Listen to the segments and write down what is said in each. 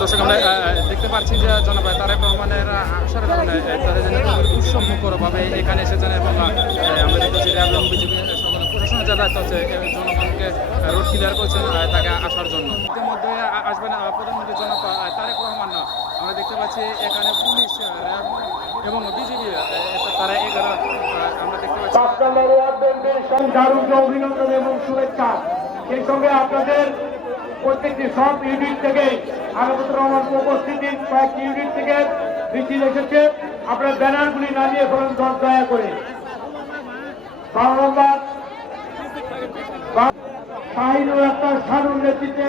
দর্শক আমরা দেখতে পাচ্ছি যে জনাব তারেক রহমানের আসার কারণে তাদের উৎসব মুখরভাবে এখানে এসেছেন এবং আমরা দেখতেছি র্যাব এবং বিজেপি সকল প্রশাসনের যারা হচ্ছে জনগণকে রোড ক্লিয়ার করছেন তাকে আসার জন্য। ইতিমধ্যে আসবেন প্রধানমন্ত্রী জনাব তারেক রহমান। আমরা দেখতে পাচ্ছি এখানে পুলিশ র্যাব এবং বিজেপি তারা আমরা দেখতে পাচ্ছি অভিনন্দন এবং শুভেচ্ছা। সেই সঙ্গে আপনাদের প্রত্যেকটি সব ইউনিট থেকে আগত রহমান উপস্থিতির কয়েকটি ইউনিট থেকে মিছিল এসেছে। আপনার ব্যানারগুলি নামিয়ে ফেলেন দয়া করে। 12 নম্বর শাহিনুর আক্তার শানুর নেতৃত্বে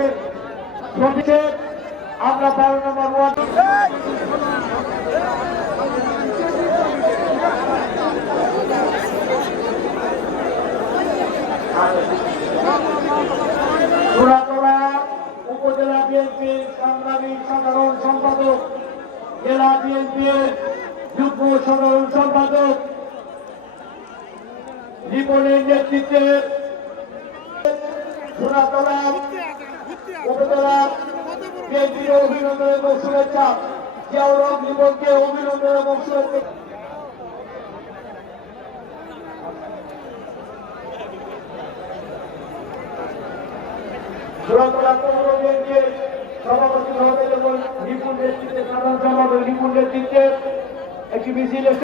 আমরা 12 নম্বর ওয়ার্ড উপজেলা বিএনপির সংগ্রামী সাধারণ সম্পাদক, জেলা বিএনপির যুগ্ম সাধারণ সম্পাদক রিপনের নেতৃত্বে সোনাতলা উপজেলা বিএনপির অভিনন্দন এবং শুভেচ্ছা। জিয়াউর রহমান রিপনকে অভিনন্দন এবং শুভেচ্ছা। সোনাতলা পৌর বিএনপির সভাপতি মহোদয় এবং রিপন নেতৃত্বে সাধারণ সম্পাদক রিপন নেতৃত্বে একটি মিছিল